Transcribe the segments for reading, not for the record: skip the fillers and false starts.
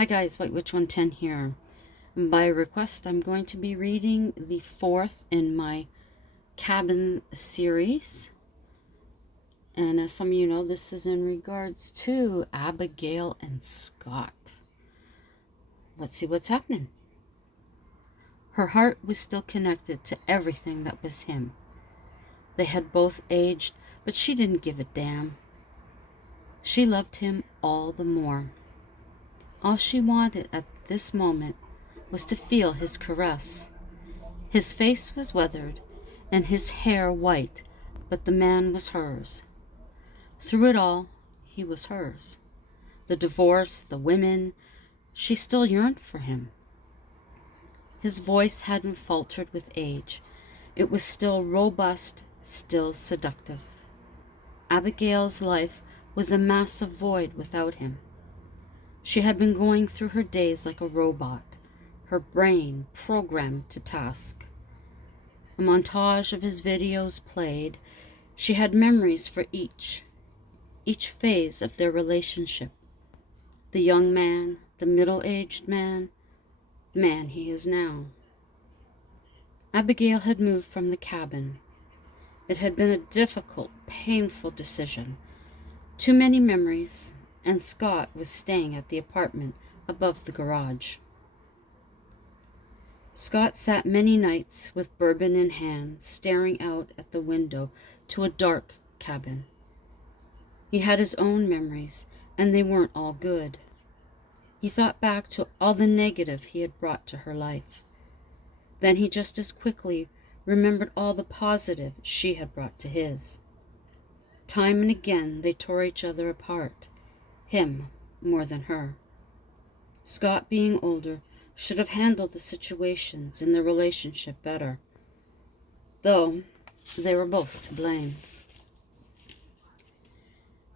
Hi guys, White Witch 110 here. By request, I'm going to be reading the fourth in my cabin series. And as some of you know, this is in regards to Abigail and Scott. Let's see what's happening. Her heart was still connected to everything that was him. They had both aged, but she didn't give a damn. She loved him all the more. All she wanted at this moment was to feel his caress. His face was weathered and his hair white, but the man was hers. Through it all, he was hers. The divorce, the women, she still yearned for him. His voice hadn't faltered with age. It was still robust, still seductive. Abigail's life was a massive void without him. She had been going through her days like a robot, her brain programmed to task. A montage of his videos played. She had memories for each phase of their relationship. The young man, the middle-aged man, the man he is now. Abigail had moved from the cabin. It had been a difficult, painful decision. Too many memories, and Scott was staying at the apartment above the garage. Scott sat many nights with bourbon in hand, staring out at the window to a dark cabin. He had his own memories, and they weren't all good. He thought back to all the negative he had brought to her life. Then he just as quickly remembered all the positive she had brought to his. Time and again they tore each other apart. Him more than her. Scott, being older, should have handled the situations in the relationship better, though they were both to blame.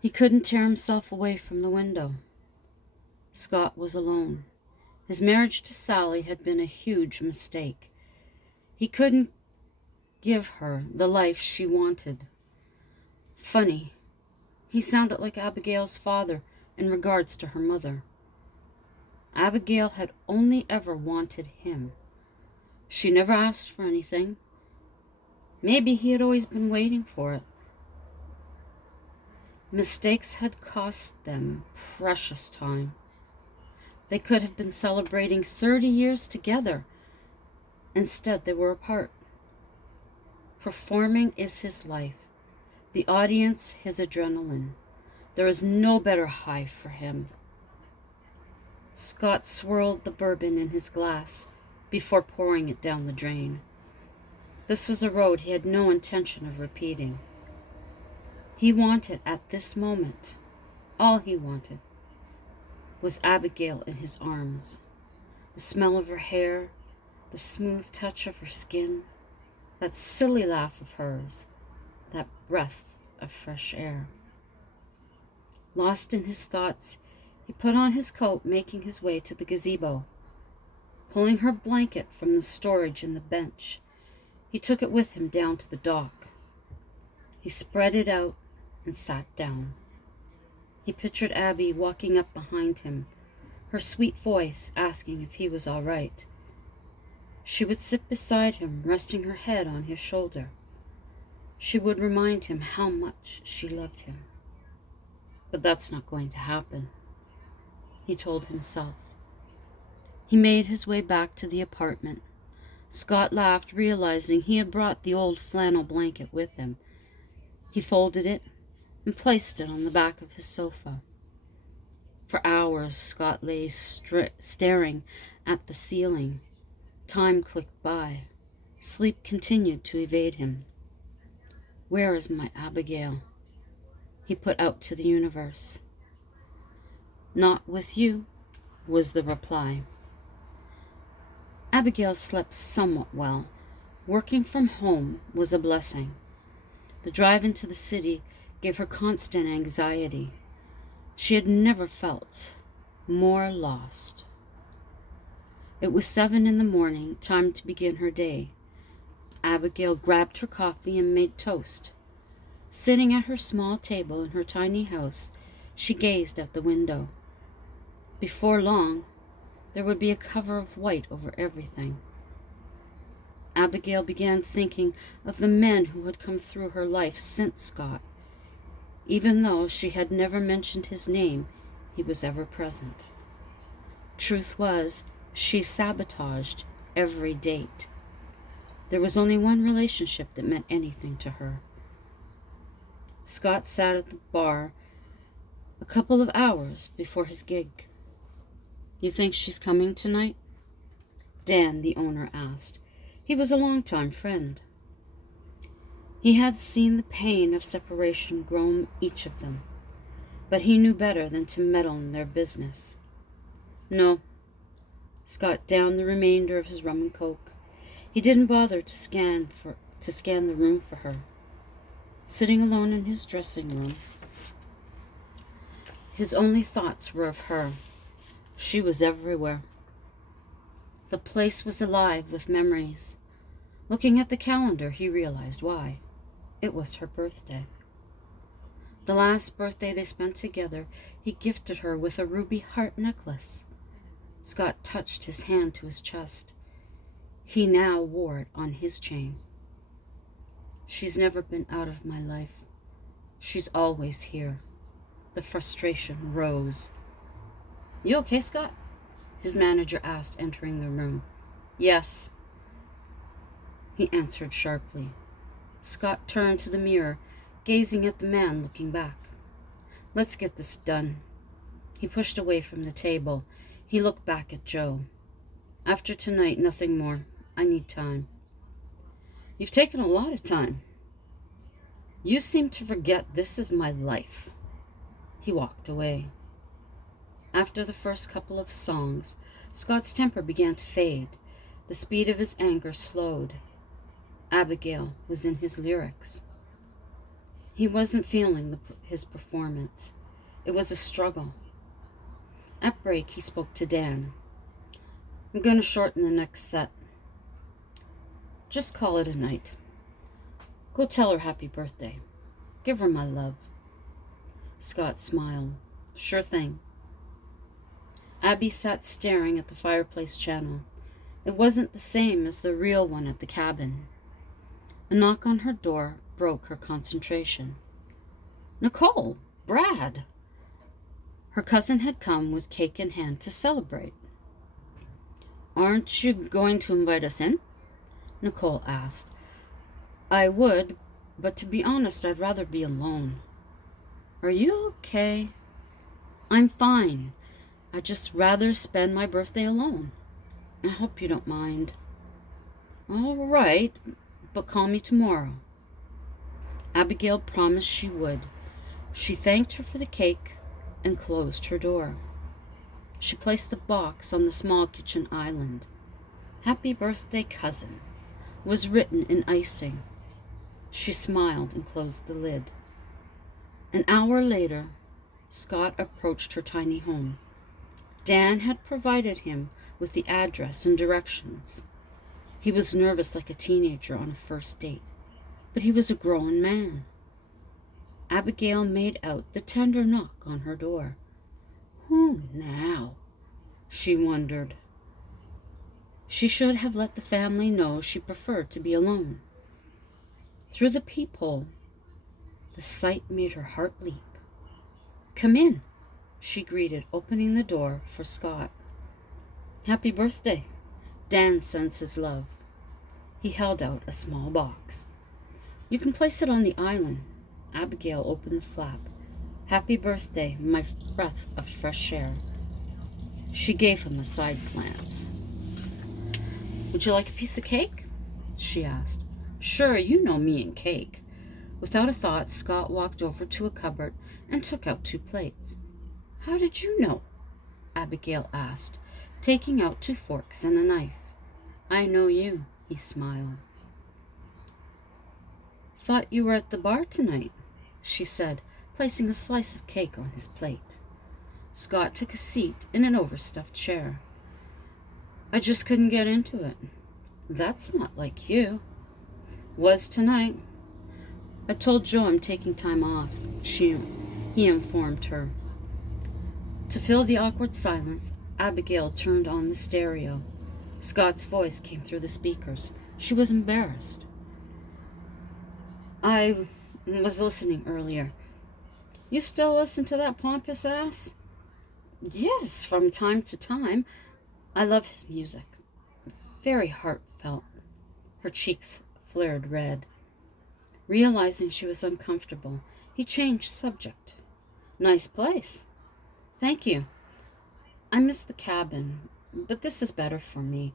He couldn't tear himself away from the window. Scott was alone. His marriage to Sally had been a huge mistake. He couldn't give her the life she wanted. Funny, he sounded like Abigail's father in regards to her mother. Abigail had only ever wanted him. She never asked for anything. Maybe he had always been waiting for it. Mistakes had cost them precious time. They could have been celebrating 30 years together. Instead, they were apart. Performing is his life. The audience, his adrenaline. There is no better high for him. Scott swirled the bourbon in his glass before pouring it down the drain. This was a road he had no intention of repeating. He wanted at this moment, all he wanted, was Abigail in his arms. The smell of her hair, the smooth touch of her skin, that silly laugh of hers, that breath of fresh air. Lost in his thoughts, he put on his coat, making his way to the gazebo. Pulling her blanket from the storage in the bench, he took it with him down to the dock. He spread it out and sat down. He pictured Abby walking up behind him, her sweet voice asking if he was all right. She would sit beside him, resting her head on his shoulder. She would remind him how much she loved him. But that's not going to happen, he told himself. He made his way back to the apartment. Scott laughed, realizing he had brought the old flannel blanket with him. He folded it and placed it on the back of his sofa. For hours, Scott lay staring at the ceiling. Time clicked by. Sleep continued to evade him. Where is my Abigail? He put out to the universe. Not with you, was the reply. Abigail slept somewhat well. Working from home was a blessing. The drive into the city gave her constant anxiety. She had never felt more lost. It was 7 a.m, time to begin her day. Abigail grabbed her coffee and made toast. Sitting at her small table in her tiny house, she gazed out the window. Before long, There would be a cover of white over everything. Abigail began thinking of the men who had come through her life since Scott. Even though she had never mentioned his name, he was ever present. Truth was, she sabotaged every date. There was only one relationship that meant anything to her. Scott sat at the bar a couple of hours before his gig. "You think she's coming tonight?" Dan, the owner, asked. He was a longtime friend. He had seen the pain of separation grow each of them, but he knew better than to meddle in their business. No. Scott downed the remainder of his rum and coke. He didn't bother to scan the room for her. Sitting alone in his dressing room, his only thoughts were of her. She was everywhere. The place was alive with memories. Looking at the calendar, he realized why. It was her birthday. The last birthday they spent together, he gifted her with a ruby heart necklace. Scott touched his hand to his chest. He now wore it on his chain. "She's never been out of my life. She's always here." The frustration rose. "You okay, Scott?" his manager asked, entering the room. "Yes," he answered sharply. Scott turned to the mirror, gazing at the man looking back. "Let's get this done." He pushed away from the table. He looked back at Joe. "After tonight, nothing more. I need time." "You've taken a lot of time." "You seem to forget this is my life." He walked away. After the first couple of songs, Scott's temper began to fade. The speed of his anger slowed. Abigail was in his lyrics. He wasn't feeling his performance. It was a struggle. At break, he spoke to Dan. "I'm going to shorten the next set. Just call it a night. Go tell her happy birthday. Give her my love." Scott smiled. "Sure thing." Abby sat staring at the fireplace channel. It wasn't the same as the real one at the cabin. A knock on her door broke her concentration. "Nicole! Brad!" Her cousin had come with cake in hand to celebrate. "Aren't you going to invite us in?" Nicole asked. "I would, but to be honest, I'd rather be alone." "Are you okay?" "I'm fine. I'd just rather spend my birthday alone. I hope you don't mind." "All right, but call me tomorrow." Abigail promised she would. She thanked her for the cake and closed her door. She placed the box on the small kitchen island. "Happy birthday, cousin," was written in icing. She smiled and closed the lid. An hour later, Scott approached her tiny home. Dan had provided him with the address and directions. He was nervous like a teenager on a first date, but he was a grown man. Abigail made out the tender knock on her door. Who now? She wondered. She should have let the family know she preferred to be alone. Through the peephole, the sight made her heart leap. "Come in," she greeted, opening the door for Scott. "Happy birthday." Dan sends his love. He held out a small box. "You can place it on the island." Abigail opened the flap. "Happy birthday, my breath of fresh air." She gave him a side glance. "Would you like a piece of cake?" she asked. "Sure, you know me and cake." Without a thought, Scott walked over to a cupboard and took out 2 plates. "How did you know?" Abigail asked, taking out 2 forks and a knife. "I know you," he smiled. "Thought you were at the bar tonight," she said, placing a slice of cake on his plate. Scott took a seat in an overstuffed chair. "I just couldn't get into it." "That's not like you." "Was tonight. I told Joe I'm taking time off," he informed her. To fill the awkward silence, Abigail turned on the stereo. Scott's voice came through the speakers. She was embarrassed. I was listening earlier. You still listen to that pompous ass? Yes, from time to time. I love his music. Very heartfelt. Her cheeks flared red. Realizing she was uncomfortable, he changed subject. Nice place. Thank you. I miss the cabin, but this is better for me.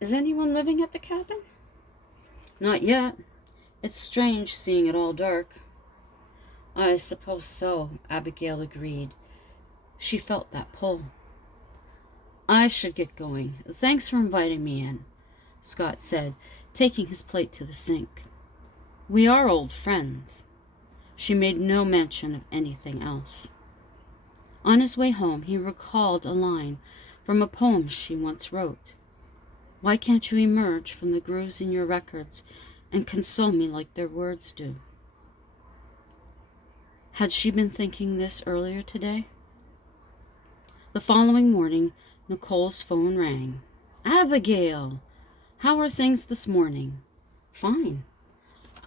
Is anyone living at the cabin? Not yet. It's strange seeing it all dark. I suppose so, Abigail agreed. She felt that pull. I should get going. Thanks for inviting me in, Scott said, taking his plate to the sink. We are old friends. She made no mention of anything else. On his way home, he recalled a line from a poem she once wrote. Why can't you emerge from the grooves in your records and console me like their words do? Had she been thinking this earlier today? The following morning, Nicole's phone rang. Abigail, how are things this morning? Fine.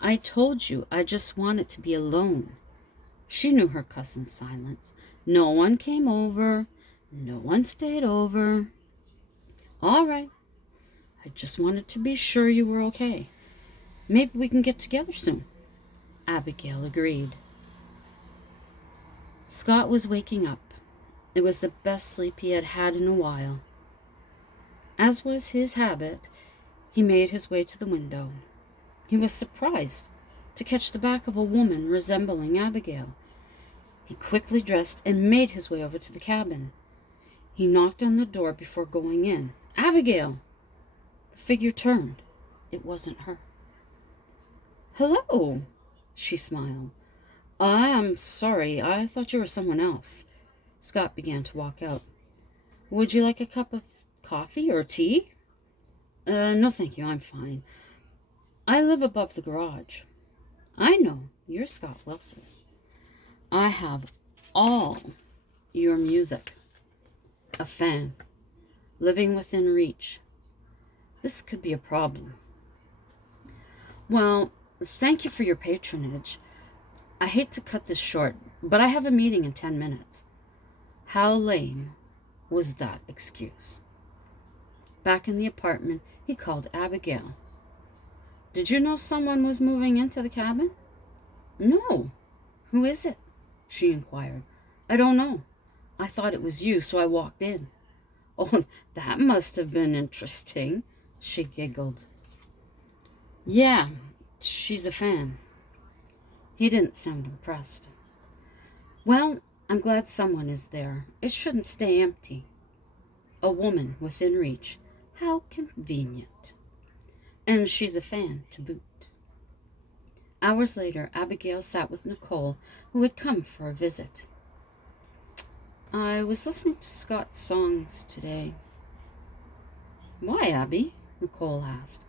I told you I just wanted to be alone. She knew her cousin's silence. No one came over. No one stayed over. All right. I just wanted to be sure you were okay. Maybe we can get together soon. Abigail agreed. Scott was waking up. It was the best sleep he had had in a while. As was his habit, he made his way to the window. He was surprised to catch the back of a woman resembling Abigail. He quickly dressed and made his way over to the cabin. He knocked on the door before going in. Abigail! The figure turned. It wasn't her. Hello, she smiled. I'm sorry, I thought you were someone else. Scott began to walk out. Would you like a cup of coffee or tea? No, thank you, I'm fine. I live above the garage. I know, you're Scott Wilson. I have all your music. A fan. Living within reach. This could be a problem. Well, thank you for your patronage. I hate to cut this short, but I have a meeting in 10 minutes. How lame was that excuse? Back in the apartment, he called Abigail. Did you know someone was moving into the cabin? No. Who is it? She inquired. I don't know. I thought it was you, so I walked in. Oh, that must have been interesting, she giggled. Yeah, she's a fan. He didn't sound impressed. Well, I'm glad someone is there. It shouldn't stay empty. A woman within reach. How convenient. And she's a fan to boot. Hours later, Abigail sat with Nicole, who had come for a visit. I was listening to Scott's songs today. Why, Abby? Nicole asked.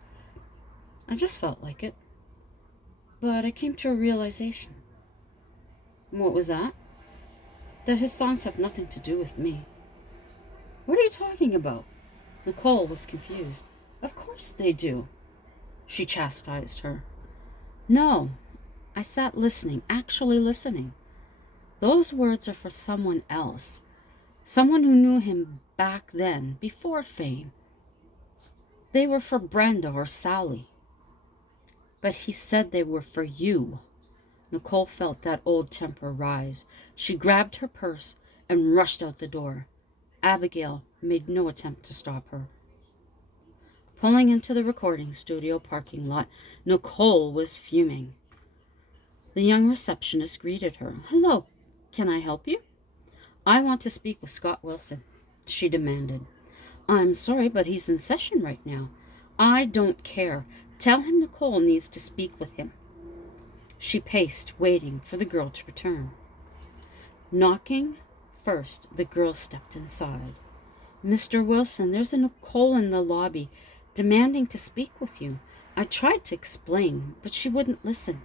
I just felt like it. But I came to a realization. What was that? That his songs have nothing to do with me. What are you talking about? Nicole was confused. Of course they do. She chastised her. No, I sat listening, actually listening. Those words are for someone else. Someone who knew him back then, before fame. They were for Brenda or Sally. But he said they were for you. Nicole felt that old temper rise. She grabbed her purse and rushed out the door. Abigail made no attempt to stop her. Pulling into the recording studio parking lot, Nicole was fuming. The young receptionist greeted her. Hello, can I help you? I want to speak with Scott Wilson, she demanded. I'm sorry, but he's in session right now. I don't care. Tell him Nicole needs to speak with him. She paced, waiting for the girl to return. Knocking first, the girl stepped inside. Mr. Wilson, there's a Nicole in the lobby demanding to speak with you. I tried to explain, but she wouldn't listen.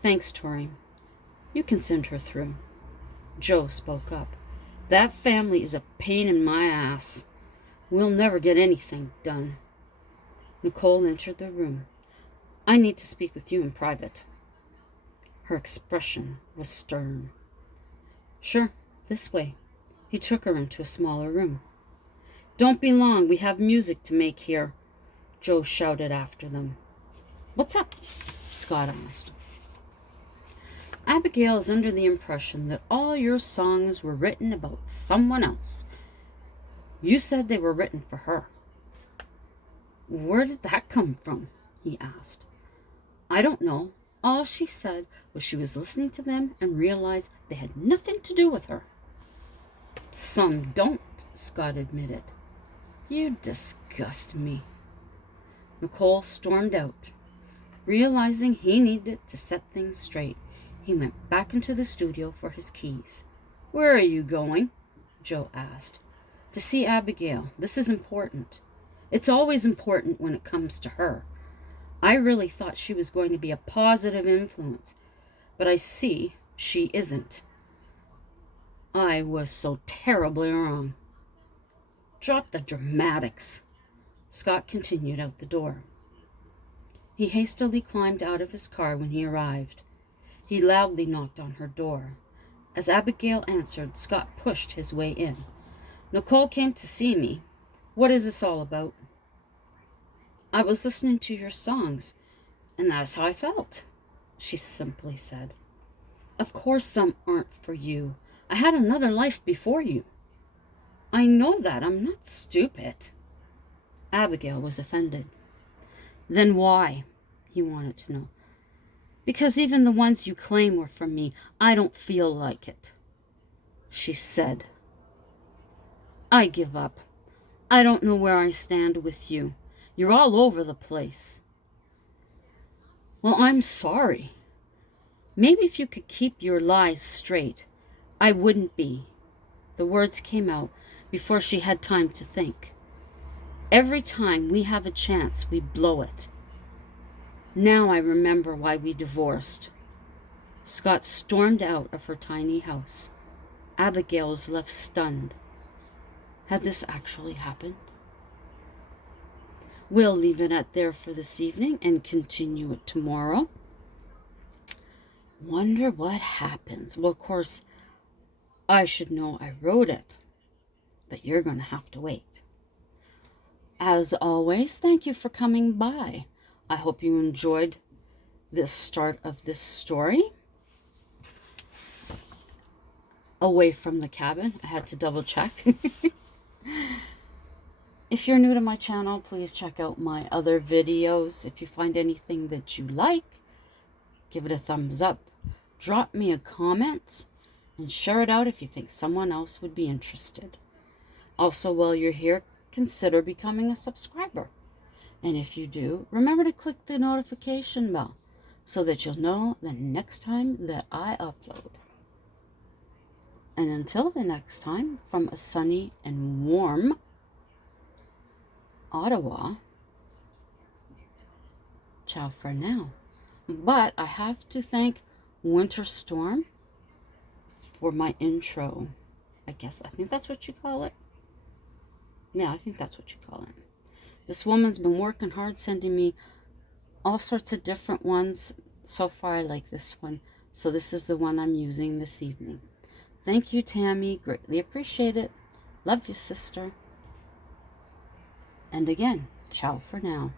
Thanks, Tori. You can send her through. Joe spoke up. That family is a pain in my ass. We'll never get anything done. Nicole entered the room. I need to speak with you in private. Her expression was stern. Sure, this way. He took her into a smaller room. Don't be long, we have music to make here, Joe shouted after them. What's up? Scott asked. Abigail is under the impression that all your songs were written about someone else. You said they were written for her. Where did that come from? He asked. I don't know. All she said was she was listening to them and realized they had nothing to do with her. Some don't, Scott admitted. You disgust me. Nicole stormed out. Realizing he needed to set things straight, he went back into the studio for his keys. Where are you going? Joe asked. To see Abigail. This is important. It's always important when it comes to her. I really thought she was going to be a positive influence, but I see she isn't. I was so terribly wrong. Drop the dramatics. Scott continued out the door. He hastily climbed out of his car when he arrived. He loudly knocked on her door. As Abigail answered, Scott pushed his way in. Nicole came to see me. What is this all about? I was listening to your songs, and that's how I felt, she simply said. Of course some aren't for you. I had another life before you. I know that. I'm not stupid. Abigail was offended. Then why? He wanted to know. Because even the ones you claim were from me, I don't feel like it, she said. I give up. I don't know where I stand with you. You're all over the place. Well, I'm sorry. Maybe if you could keep your lies straight, I wouldn't be. The words came out before she had time to think. Every time we have a chance, we blow it. Now I remember why we divorced. Scott stormed out of her tiny house. Abigail was left stunned. Had this actually happened? We'll leave it at there for this evening and continue it tomorrow. Wonder what happens. Well, of course, I should know I wrote it, but you're going to have to wait. As always, thank you for coming by. I hope you enjoyed this start of this story. Away from the cabin. I had to double check. If you're new to my channel, please check out my other videos. If you find anything that you like, give it a thumbs up. Drop me a comment and share it out if you think someone else would be interested. Also, while you're here, consider becoming a subscriber. And if you do, remember to click the notification bell so that you'll know the next time that I upload. And until the next time, from a sunny and warm Ottawa, ciao for now. But I have to thank Winter Storm for my intro. I think that's what you call it. Yeah, I think that's what you call it. This woman's been working hard, sending me all sorts of different ones. So far, I like this one. So this is the one I'm using this evening. Thank you, Tammy. Greatly appreciate it. Love you, sister. And again, ciao for now.